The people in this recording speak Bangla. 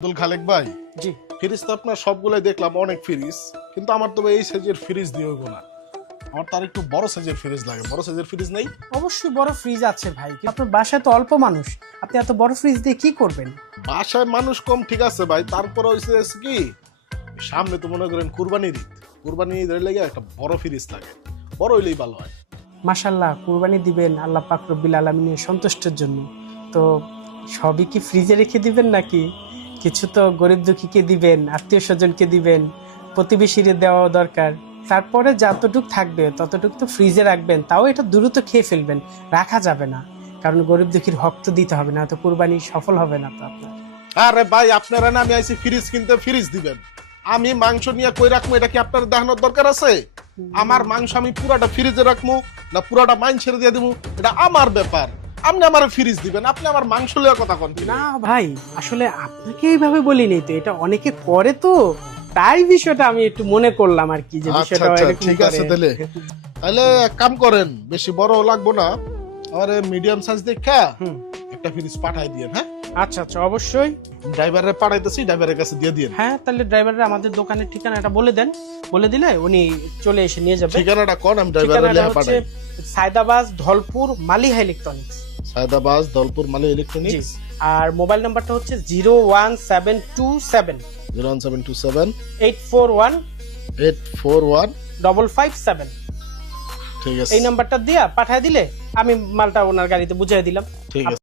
আব্দুল খালেক ভাই, জি ফ্রিজ তো আপনার সবগুলাই দেখলাম অনেক ফ্রিজ, কিন্তু আমার তো এই সাইজের ফ্রিজ দিয়ে হইব না। আমার তার একটু বড় সাইজের ফ্রিজ লাগে। বড় সাইজের ফ্রিজ নেই? অবশ্যই বড় ফ্রিজ আছে ভাই, কিন্তু আপনার বাসায় তো অল্প মানুষ, আপনি এত বড় ফ্রিজ দিয়ে কি করবেন? বাসায় মানুষ কম ঠিক আছে ভাই, তারপরে হইছে কি সামনে তো মনে করেন কুরবানির ঈদ। কুরবানির ঈদের লেগে একটা বড় ফ্রিজ লাগে, বড় হইলেই ভালো হয়। মাশাআল্লাহ, কুরবানি দিবেন আল্লাহ পাক রব্বিল আলামিনের সন্তুষ্টের জন্য, তো সবই কি ফ্রিজে রেখে দিবেন নাকি কিছু তো গরিব দুঃখীকে দিবেন, আত্মীয় স্বজনকে দিবেন, প্রতিবেশীরে দেওয়া দরকার। তারপরে যতটুক থাকবে ততটুক তো ফ্রিজে রাখবেন, তাও এটা দ্রুত খেয়ে ফেলবেন, রাখা যাবে না, কারণ গরিব দুঃখীর হক তো দিতে হবে, না তো কুরবানি সফল হবে না তো আপনার। আরে ভাই, আপনারা না আমি আইছি ফ্রিজ কিনতে, ফ্রিজ দিবেন, আমি মাংস নিয়ে কই রাখবো এটা কি আপনার দেখানোর দরকার আছে? আমার মাংস আমি পুরাটা ফ্রিজে রাখবো না পুরাটা মাইন ছেড়ে দিয়ে দেবো, এটা আমার ব্যাপার। আপনি আমার ফ্রিজ দিবেন, আপনি আমার মাংস লিয়ে কথা কন কি? না ভাই, আসলে আপনাকে এইভাবে বলিনি তো, এটা অনেকে করে তো, তাই বিষয়টা আমি একটু মনে করলাম আর কি, যে আচ্ছা বিষয়টা আচ্ছা, এরকম ঠিক আছে। করে। তাহলে তাহলে এক কাম করেন, বেশি বড় লাগবো না, আমার মিডিয়াম সাইজ দেখা হুম, একটা ফ্রিজ পাঠাই দিয়েন। হ্যাঁ, আচ্ছা আচ্ছা, অবশ্যই। ড্রাইভারে পাঠাইতেছি, ড্রাইভারের কাছে দিয়ে দিয়েন। হ্যাঁ, তাহলে ড্রাইভাররা আমাদের দোকানের ঠিকানাটা বলে দেন, বলে দিলে উনি চলে এসে নিয়ে যাবে। ঠিকানাটা কোন, আমি ড্রাইভারের ঠিকানাটা লেখা হচ্ছে পাঠাই। সায়দাবাজ ধলপুর মালিহা ইলেকট্রনিক্স। সায়দাবাজ দলপুর মালি জি, ইলেকট্রনিক্স। আর মোবাইল নাম্বারটা হচ্ছে 01727 01727 841 841 557। ঠিক আছে, এই নাম্বারটা দিয়া পাঠিয়ে দিলে আমি মালটা ওনার গাড়িতে বুঝিয়ে দিলাম। ঠিক আছে।